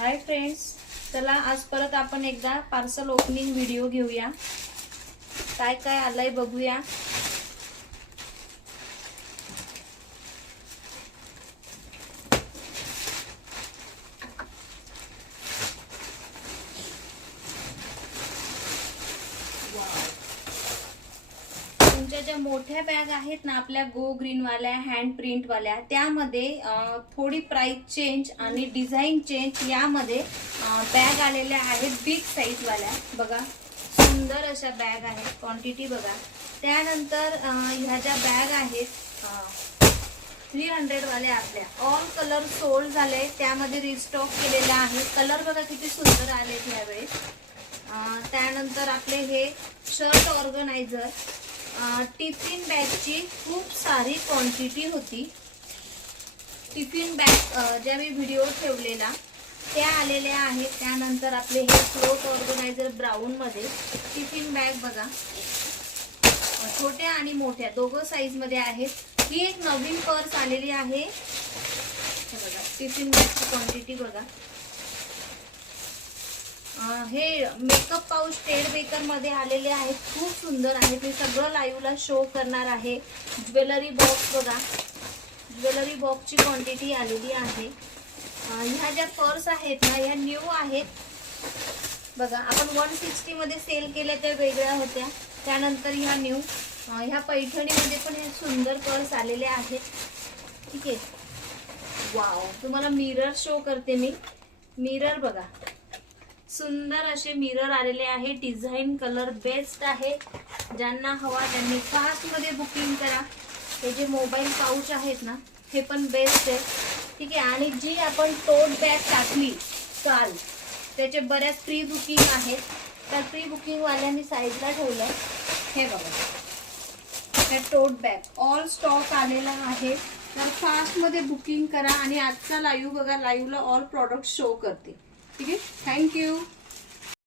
Hi friends, चला आज परत आपण एकदा पार्सल ओपनिंग व्हिडिओ घेऊया. काय काय आलंय बघूया. तुमच्या ज्या मोठ्या बॅग आहेत ना, आपल्या गो ग्रीन वाल्या हँड प्रिंट वाल्या, त्यामध्ये थोडी प्राइस चेंज आणि डिझाईन चेंज यामध्ये बॅग आलेल्या आहेत. बिग साईज वाल्या बघा, सुंदर अशा बॅग आहेत. क्वांटिटी बघा. त्यानंतर ह्या ज्या बॅग आहेत 300 वाल्या, आपल्या ऑल कलर सोल्ड झाले, त्यामध्ये रिस्टॉक केलेला आहे. कलर बघा किती सुंदर आलेत यावेळेस. त्यानंतर आपले हे शर्ट ऑर्गनायझर, टिफिन बॅगची खूप सारी क्वांटिटी होती. टिफिन बॅग ज्या मी व्हिडिओ ठेवलेला त्या आलेल्या आहेत. त्यानंतर आपले हे फ्लोट ऑर्गनायझर ब्राऊन मध्ये टिफिन बॅग बघा, छोट्या आणि मोठ्या दोघं साईज मध्ये आहेत. ही एक नवीन पर्स आलेली आहे. हे बघा, टिफिन बॅगची क्वांटिटी बघा. हे मेकअप पाऊच टेड बेकर मध्ये आलेले आहेत. खूप सुंदर आहेत. मी सगळं लाईव्हला शो करणार आहे. ज्वेलरी बॉक्स बघा, ज्वेलरी बॉक्सची क्वांटिटी आलेली आहे. ह्या ज्या पर्स आहेत ना, ह्या न्यू आहेत बघा. आपण 160 मध्ये सेल केल्या त्या वेगळ्या होत्या. त्यानंतर ह्या न्यू, ह्या पैठणीमध्ये पण हे सुंदर पर्स आलेले आहेत. ठीक आहे. वाव, तुम्हाला मिरर शो करते मी. मिरर बघा, सुंदर असे मिरर आलेले आहे. डिझाईन कलर बेस्ट आहे. ज्यांना हवा त्यांनी फास्ट मध्ये बुकिंग करा. हे जे मोबाईल पाऊच आहेत ना, हे पण बेस्ट आहे. ठीक आहे. आणि जी आपण टोट बॅग टाकली काल, त्याचे बऱ्याच प्री बुकिंग आहेत. त्या प्री बुकिंग वाल्यांनी साईडला ठेवलंय. हे बघा, हे टोट बॅग ऑल स्टॉक आलेला आहे. तर फास्ट मध्ये बुकिंग करा. आणि आजचा लाईव्ह बघा, लाईव्हला ऑल प्रॉडक्ट शो करते. ठीक आहे. थँक्यू.